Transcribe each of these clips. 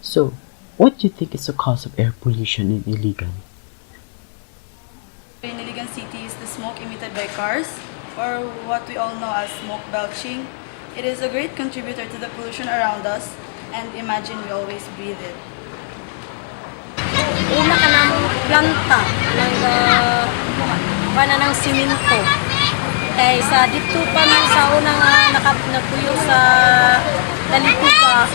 So, what do you think is the cause of air pollution in Iligan? In Iligan City is the smoke emitted by cars, or what we all know as smoke belching. It is a great contributor to the pollution around us, and imagine we always breathe it. Una ka ng planta ng ng simento. Kaya sa dito pa man sa unang nagpuyo sa Dalituga,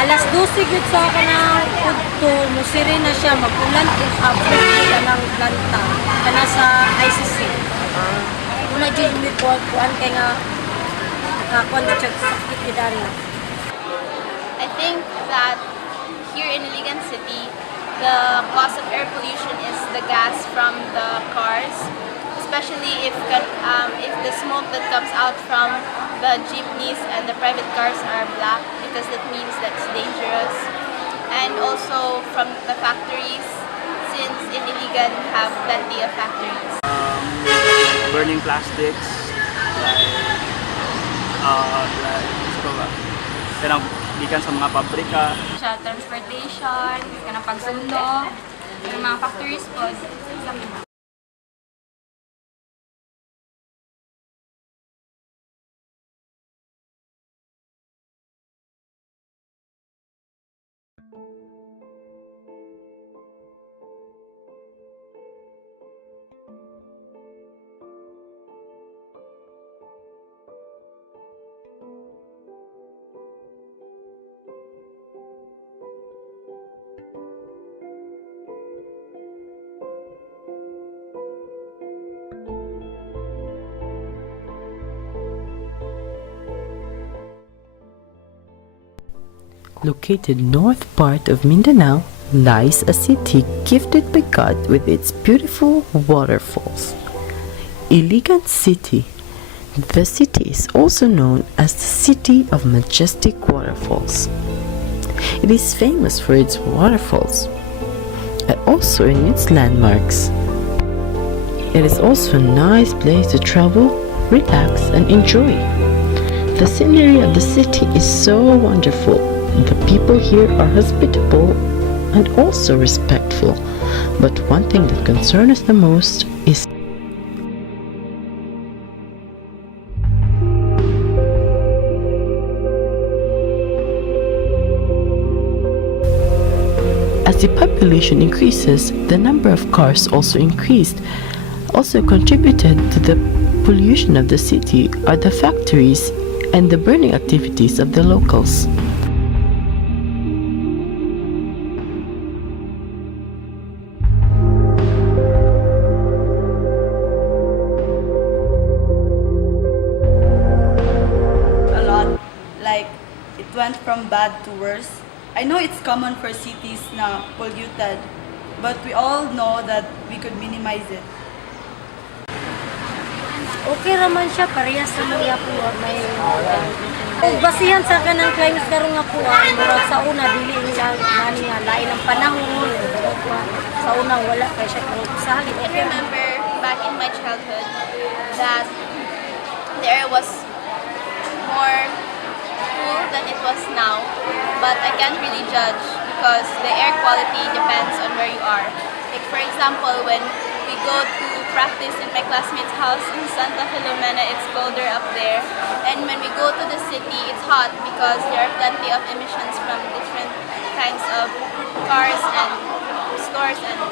alas 12 gud sa kanang pudto, musiri na siya magulan kung abot ka ng planta kana sa ICC. Una jud mi kuan kay nga kuan sa sakit gidana. I think that here in Iligan City, the cause of air pollution is the gas from the cars, especially if the smoke that comes out from the jeepneys and the private cars are black, because that means that's dangerous. And also from the factories, since in Iligan have plenty of factories. Burning plastics, like gikan sa mga pabrika. Sa transportation, kanang pagsundo, yung mga factories po. Located north part of Mindanao lies a city gifted by God with its beautiful waterfalls. Iligan City. The city is also known as the City of Majestic Waterfalls. It is famous for its waterfalls and also in its landmarks. It is also a nice place to travel, relax, and enjoy. The scenery of the city is so wonderful. The people here are hospitable and also respectful. But one thing that concerns us the most is as the population increases, the number of cars also increased. Also contributed to the pollution of the city are the factories and the burning activities of the locals. A lot, like it went from bad to worse. I know it's common for cities na polluted, but we all know that we could minimize it. Okay raman siya, parehas naman nga po may basihan sa kanang climate karon nga po murag sa una dili nila nani nga lain ang panahon sa una wala kay siya pero sa halip I remember back in my childhood that the air was more cool than it was now, but I can't really judge because the air quality depends on where you are. Like for example, when we go to practice in my classmate's house in Santa Filomena, it's colder up there. And when we go to the city, it's hot because there are plenty of emissions from different kinds of cars and stores and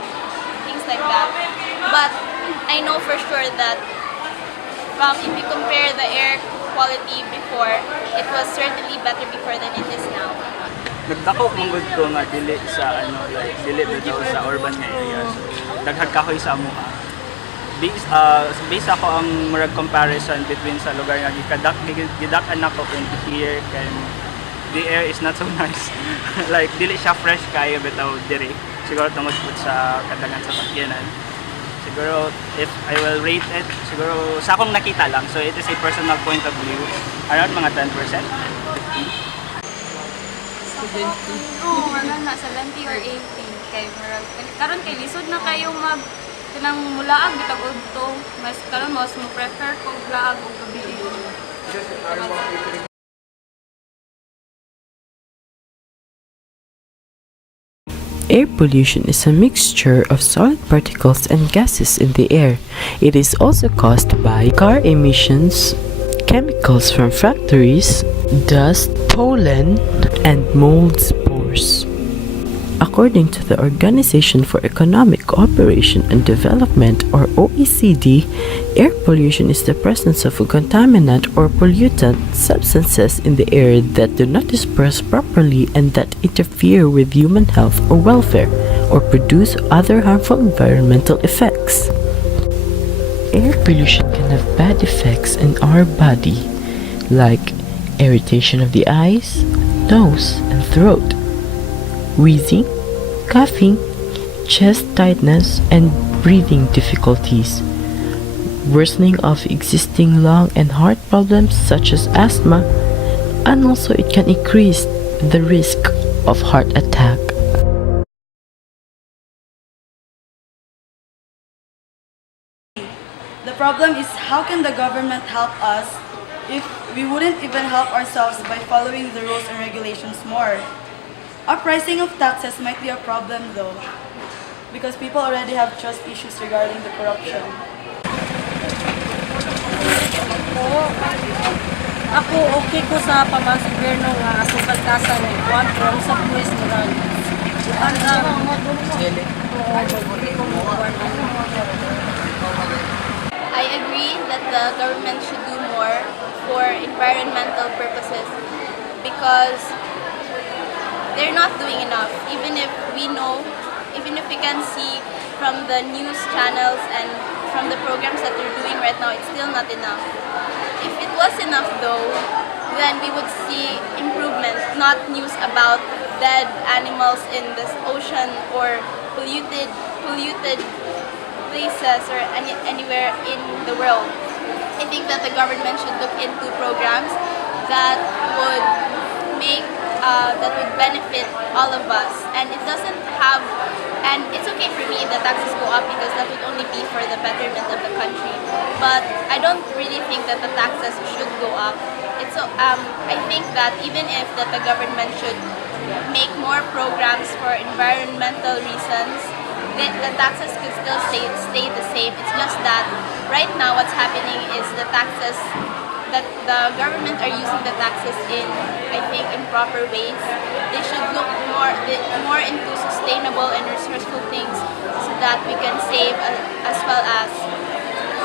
things like that. But I know for sure that if you compare the air quality before, it was certainly better before than it is now. Nagdako mong good ko nga dili sa dili daw sa urban nga area. So daghag kahoy sa amuha. Based ako ang murag comparison between sa lugar nga gidak-an ako in here and the air is not so nice. Like dili siya fresh kayo bitaw diri. Siguro tungod pud sa kadagan sa sakyanan. Siguro if I will rate it, siguro sa akong nakita lang. So it is a personal point of view. Around mga 10%. 50%. Oo, wala na 70 or 80 kay murag karon kay lisod na kayo mag kanang mulaag bitag udto mas karon mas mo prefer kog laag og gabi. Air pollution is a mixture of solid particles and gases in the air. It is also caused by car emissions, chemicals from factories, dust, pollen, and mold spores. According to the Organization for Economic Cooperation and Development, or OECD, air pollution is the presence of a contaminant or pollutant substances in the air that do not disperse properly and that interfere with human health or welfare, or produce other harmful environmental effects. Air pollution can have bad effects in our body, like irritation of the eyes, nose, and throat, wheezing, coughing, chest tightness, and breathing difficulties, worsening of existing lung and heart problems such as asthma, and also it can increase the risk of heart attack. The problem is, how can the government help us if we wouldn't even help ourselves by following the rules and regulations more? Uprising of taxes might be a problem though, because people already have trust issues regarding the corruption. Ako okay ko sa pamang gobyerno nga atong kaltasan ni kuan from sa buwis moral. I agree that the government should do more for environmental purposes because they're not doing enough. Even if we can see from the news channels and from the programs that they're doing right now, it's still not enough. If it was enough though, then we would see improvement, not news about dead animals in this ocean or polluted places or anywhere in the world. I think that the government should look into programs that would benefit all of us, and it's okay for me if the taxes go up because that would only be for the betterment of the country. But I don't really think that the taxes should go up. I think that even if that the government should make more programs for environmental reasons, the taxes could still stay the same. It's just that right now what's happening is the taxes that the government are using the taxes in, I think, improper ways. They should look more into sustainable and resourceful things so that we can save as well as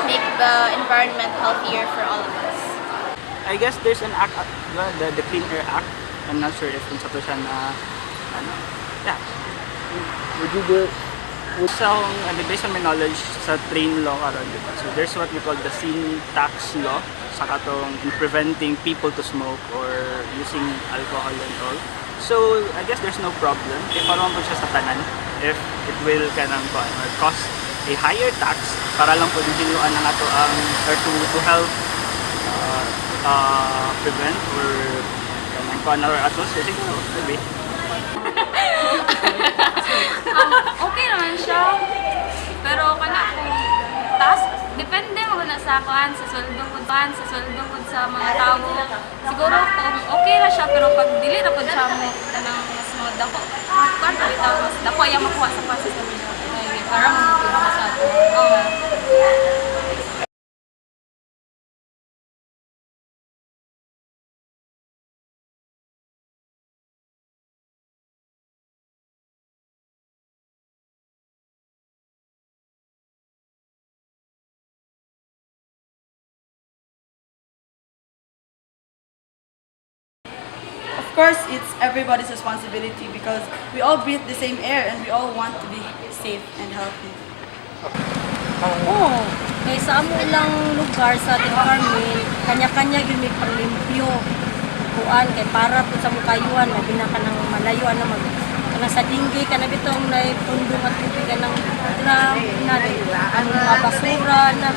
make the environment healthier for all of us. I guess there's an act, the Clean Air Act. I'm not sure if kung sa to siya na, yeah. Would you do, based on my knowledge sa train law karon, diba? So there's what we call the sin tax law, sa katong in preventing people to smoke or using alcohol and all. So I guess there's no problem if aron po siya sa tanan, if it will kanang cost a higher tax para lang po diluan ang ato ang or to help prevent or kanang kuan or atos siguro maybe. Okay naman siya. Pero kana kung taas, depende mo na sa kuan sa sweldo ko sa mga tao. Siguro kung okay na siya pero pag dili na pud siya mo kanang mas mo dako. Kuan bitaw mas dako ay makuha sa pasa sa para mo sa ato. Of course, it's everybody's responsibility because we all breathe the same air and we all want to be safe and healthy. Oo. Kaya sa amo lang lugar sa ating farming, kanya-kanya yun may panglimpyo. Kuan kay para po sa mukayuan, labi na ka ng malayuan na kanang sa dinggi, kanang bitong na pundong at tubig ng drum, na ang mga basura na.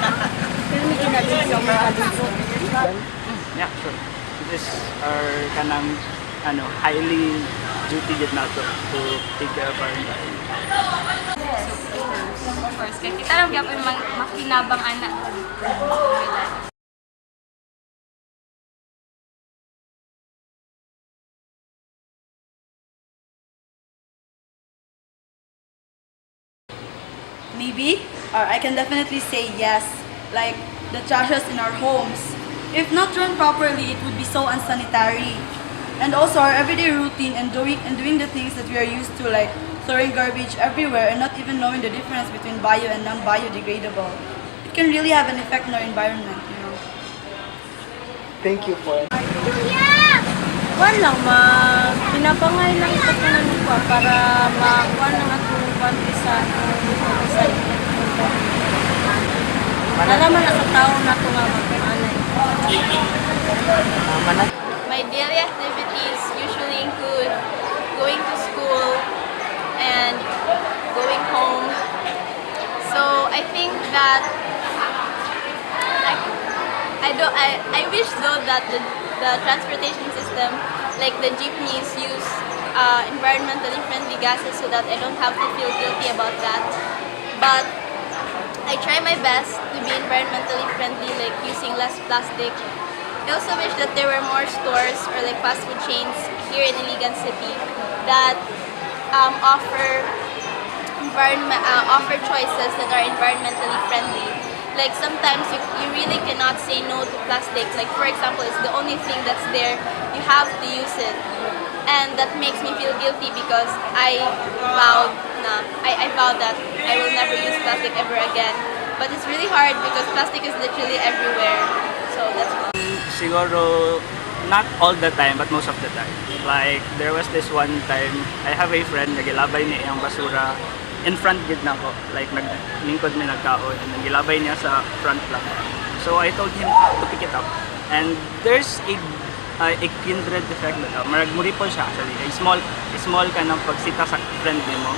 Pero may kinabig sa mga kalusot. Yeah, sure. This are kanang highly duty yun nato to take care of our environment. Of course, kaya kita lang gyapon makinabang anak. maybe, or I can definitely say yes, like the trashes in our homes. If not run properly, it would be so unsanitary. And also our everyday routine and doing the things that we are used to, like throwing garbage everywhere and not even knowing the difference between bio and non-biodegradable. It can really have an effect on our environment, you know. Thank you for Wala, pinapangay lang ito ko ng lupa para makuha ng atong panti sa nalaman na sa tao na ito nga magpanay. My daily activities usually include going to school and going home. So I think that I wish though that the transportation system, like the jeepneys, use environmentally friendly gases so that I don't have to feel guilty about that. But I try my best to be environmentally friendly, like using less plastic. I also wish that there were more stores or like fast food chains here in Iligan City that offer choices that are environmentally friendly. Like sometimes you really cannot say no to plastic. Like for example, it's the only thing that's there. You have to use it. And that makes me feel guilty because I vowed that I will never use plastic ever again. But it's really hard because plastic is literally everywhere. So that's all. Siguro, not all the time, but most of the time. Like, there was this one time, I have a friend, nagilabay niya yung basura in front gid na ko. Like, naglingkod may nagkaon, and nagilabay niya sa front lang. So, I told him to pick it up. And there's a kindred effect na maragmuripol siya actually. Small ka ng pagsita sa friend mo.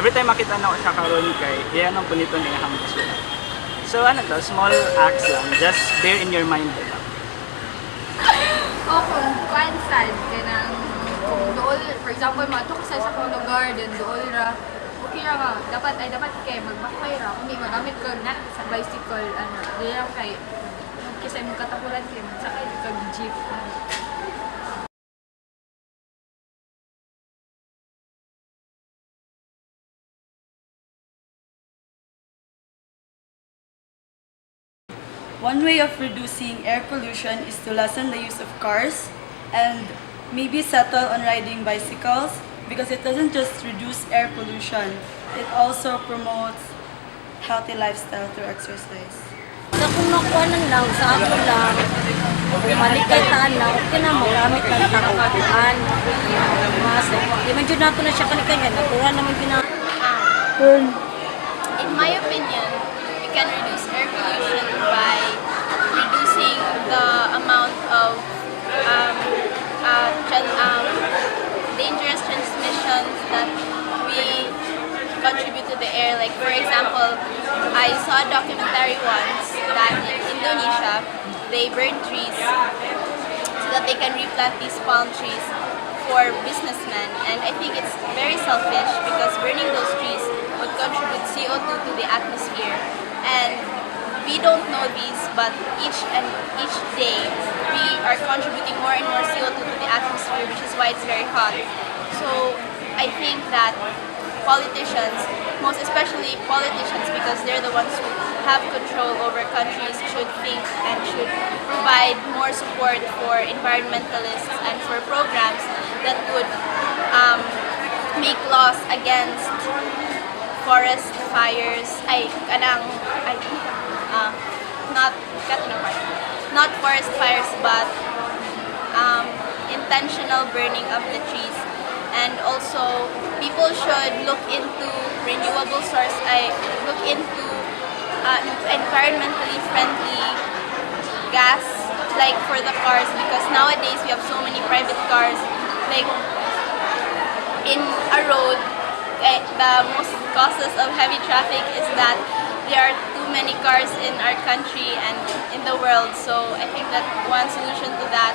Every time makita na ko siya karon kay, yan ang punito niya ang basura. So, ano to, small acts lang, just bear in your mind lang. O kung kuan sad kanang kung dool, for example, matok sa akong lugar then dool ra okay ra nga dapat kay magbakay ra kundi magamit ko na sa bicycle ano diya kay kisay mo katapulan kay magsakay kag jeep. One way of reducing air pollution is to lessen the use of cars and maybe settle on riding bicycles because it doesn't just reduce air pollution, it also promotes healthy lifestyle through exercise. Sa kung nakuha ng lang, sa ako lang, malikaitaan lang, okay na magamit lang takuan. Di man dyan nato na siya kalikayan, natural naman In my opinion, you can reduce air pollution by reducing the amount of dangerous transmissions that we contribute to the air. Like for example, I saw a documentary once that in Indonesia, they burn trees so that they can replant these palm trees for businessmen. And I think it's very selfish because burning those trees would contribute CO2 to the atmosphere. And we don't know these, but each day we are contributing more and more CO2 to the atmosphere, which is why it's very hot. So I think that politicians, most especially politicians, because they're the ones who have control over countries, should think and should provide more support for environmentalists and for programs that would make laws against forest fires, not forest fires, but intentional burning of the trees. And also, people should look into renewable source. Look into environmentally friendly gas, like for the cars, because nowadays we have so many private cars. Like in a road, the most causes of heavy traffic is that there are too many cars in our country and in the world. So I think that one solution to that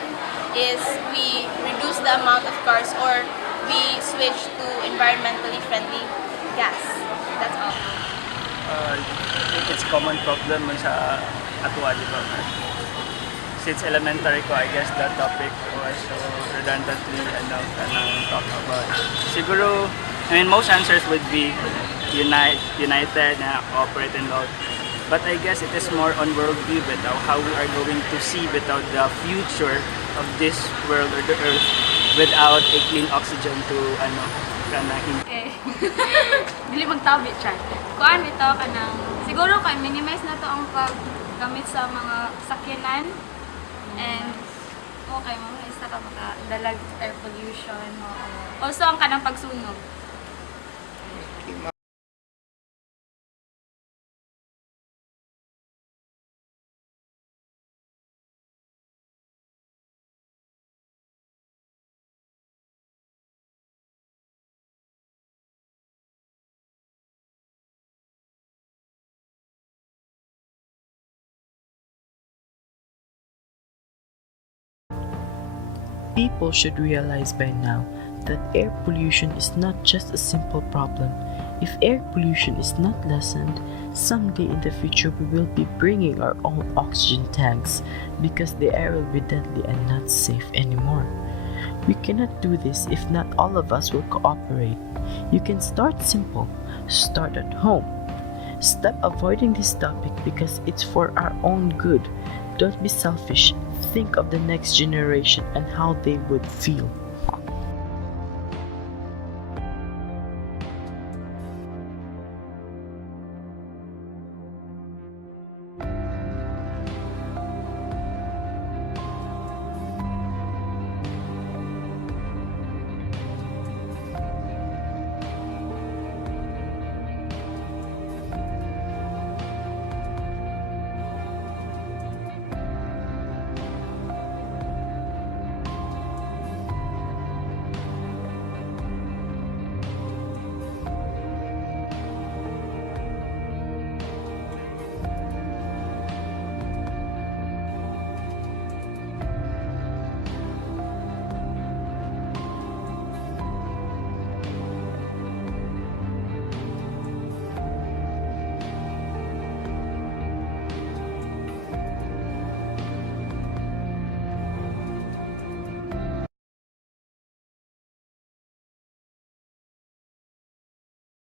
is we reduce the amount of cars or we switch to environmentally friendly gas. That's all. I think it's common problem sa atwa, di ba? Since elementary ko, I guess that topic was so redundantly talk about. Siguro, I mean, most answers would be united na cooperate and all. But I guess it is more on worldview bitaw, how we are going to see bitaw the future of this world or the earth without a clean oxygen to kana Okay. Dili magtabi siya. Kuan ito kanang siguro kay minimize na to ang paggamit sa mga sakyanan and okay mo isa ka makadalag air pollution mo. Also ang kanang pagsunog. People should realize by now that air pollution is not just a simple problem. If air pollution is not lessened, someday in the future we will be bringing our own oxygen tanks because the air will be deadly and not safe anymore. We cannot do this if not all of us will cooperate. You can start simple. Start at home. Stop avoiding this topic because it's for our own good. Don't be selfish. Think of the next generation and how they would feel.